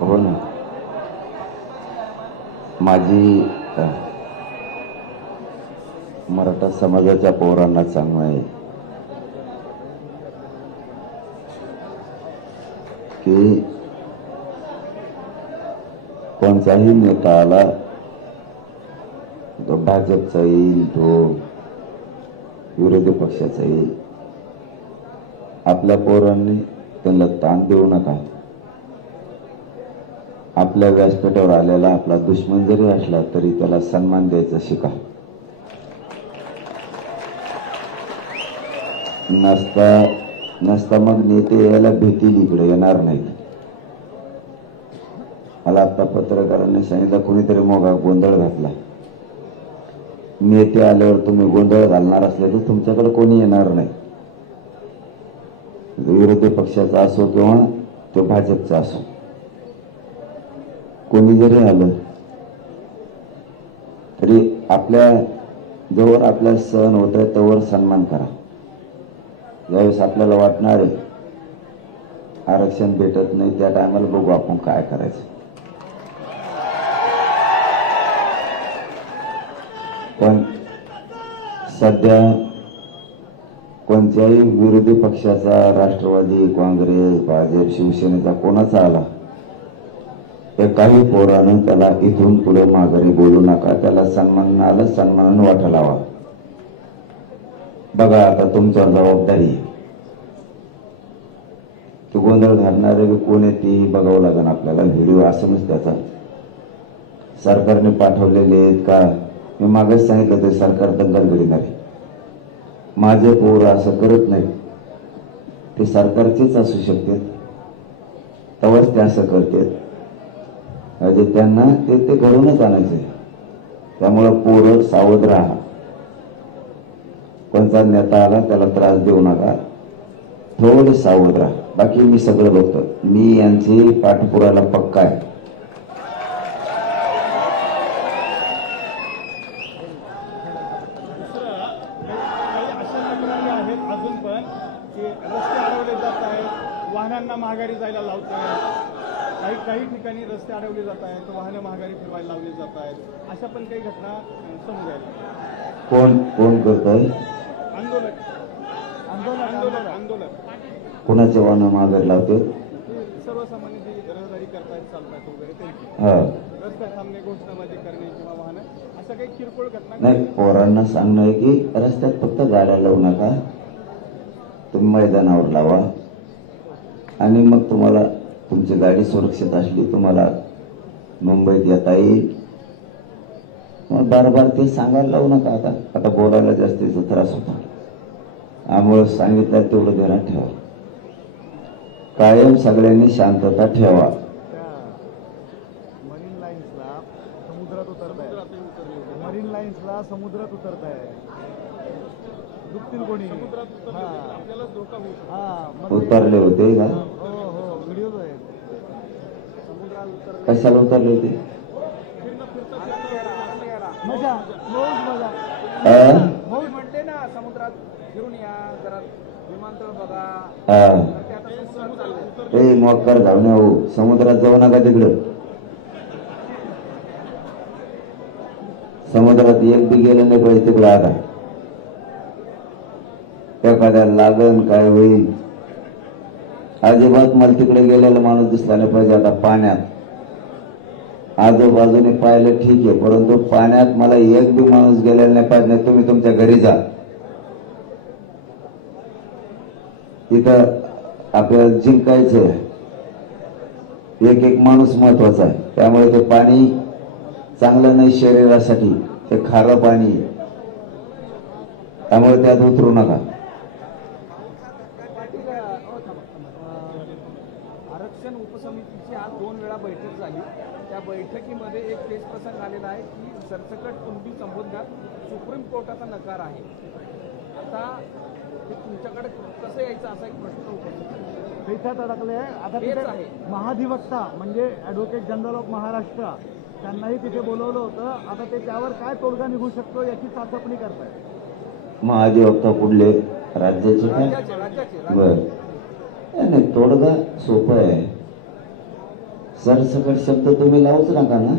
हो ना. माझी मराठा समाजाच्या पोरांना सांगणं आहे की कोणताही नेता आला, तो भाजपचा येईल, तो विरोधी पक्षाचा येईल, आपल्या पोरांनी त्यांना ताण देऊ नका. आपल्या व्यासपीठावर आलेला आपला दुश्मन जरी असला तरी त्याला सन्मान द्यायचा शिका. नसता मग नेते यायला भीतील, इकडे येणार नाही. मला आता पत्रकारांनी सांगितलं कोणीतरी मोगा गोंधळ घातला. नेते आल्यावर तुम्ही गोंधळ घालणार असले तर तुमच्याकडे कोणी येणार नाही. विरोधी पक्षाचा असो किंवा तो भाजपचा असो, कोणी जरी आलं तरी आपल्या जोवर आपला सहन होत आहे तोवर सन्मान करा. ज्यावेळेस आपल्याला वाटणार आहे आरक्षण भेटत नाही, त्या टायमाला बघू आपण काय करायचं. पण सध्या कोणत्याही विरोधी पक्षाचा, राष्ट्रवादी, काँग्रेस, भाजप, शिवसेनेचा कोणाचा आला, काही पोरानं त्याला इथून पुढे माघारी बोलू नका. त्याला सन्मानाला सन्मानाने वाटा लावा. बघा आता तुमच्यावर जबाबदारी. तो गोंधळ घालणारे कोण आहे ती बघावं लागेल आपल्याला. व्हिडिओ असंच त्याचा सरकारने पाठवलेले आहेत का? मी मागेच सांगितलं ते सरकार दंगल करीत आहे. माझे पोर असं करत नाही, ते सरकारचेच असू शकते, तेव्हाच ते असं करते. म्हणजे त्यांना ते घडूनच आणायचे. त्यामुळं पोरं सावध राहा. कोणता नेता आला त्याला त्रास देऊ नका, थोडे सावध राहा. बाकी मी सगळं बघतो. मी यांची पाठपुराला पक्का आहे. अजून पण की रस्ते अडवले जात आहेत, वाहनांना महागारी जायला लावत आहेत. काही ठिकाणी रस्ते अडवले जात आहेत, वाहनं महागारी फिरवायला लावली जात आहेत. अशा पण काही घटना समोर आल्या. कोण करत आहे आंदोलन आंदोलन आंदोलन आंदोलन कोणाचे वाहनं महागारी लावते? सर्वसामान्य जी रहदारी करतायत, चालतात वगैरे त्यांची हा, रस्ता थांबणे, घोषणाबाजी करणे किंवा वाहनं, अशा काही किरकोळ घटना. नाही, पोरांना सांगणं आहे की रस्त्यात फक्त गाड्या लावू नका, तुम्ही मैदानावर लावा. आणि मग तुम्हाला तुमची गाडी सुरक्षित असली तुम्हाला मुंबईत येता येईल. मग बार ते सांगायला लावू नका. आता बोलायला जास्तीचा त्रास होता, त्यामुळे सांगितलं तेवढं ध्यानात ठेवा. कायम सगळ्यांनी शांतता ठेवा. मरीन लाईन्सला समुद्रात मरीन लाईन्सला समुद्रात उतरत आहे. दुखतील कोणी आपल्याला धोका होईल. उतरले होते का? हो व्हिडिओ आहे. समुद्रात कशाला उतरले होते? मजा हा? मौज म्हणते ना, समुद्रात फिरून या, जरा विमानतळ बघा. हा, ते मोकार जाऊ नये हो, समुद्रात जाऊ नका. तिकडं समुद्रात एक बी गेलं नाही पाहिजे तिकडं. आता एखाद्याला लागण काय होईल, अजिबात मला तिकडे गेलेला माणूस दिसला नाही पाहिजे. आता पाण्यात आजूबाजूने पाहिलं ठीक आहे, परंतु पाण्यात मला एक बी माणूस गेलेला नाही पाहिजे. नाही तुम्ही तुमच्या घरी जा. तिथं आपल्याला जिंकायचं, एक माणूस महत्वाचा आहे. त्यामुळे ते पाणी चांगलं नाही शरीरासाठी, ते खारं पाणी, त्यामुळे त्यात उतरू नका. आरक्षण उपसमितीची आज 2 वेळा बैठक झाली. त्या बैठकीमध्ये एक पेच प्रसंग आलेला आहे की सरसकट कुणबी संबोधनात सुप्रीम कोर्टाचा नकार आहे. आता ते तुमच्याकडे कसं यायचं असा एक प्रश्न उपस्थित देशात अडकले. आता हेच तिथे आहे. महाधिवक्ता म्हणजे ॲडव्होकेट जनरल ऑफ महाराष्ट्र त्यांनाही तिथे बोलवलं होतं. आता ते त्यावर काय तोडगा निघू शकतो याची चाचपणी करतायत. महाधिवक्ता कुठले? राज्याचे काय? राज्याचे बर, नाही तोडगा सोपं आहे. सरसकट शब्द तुम्ही लावूच नका ना.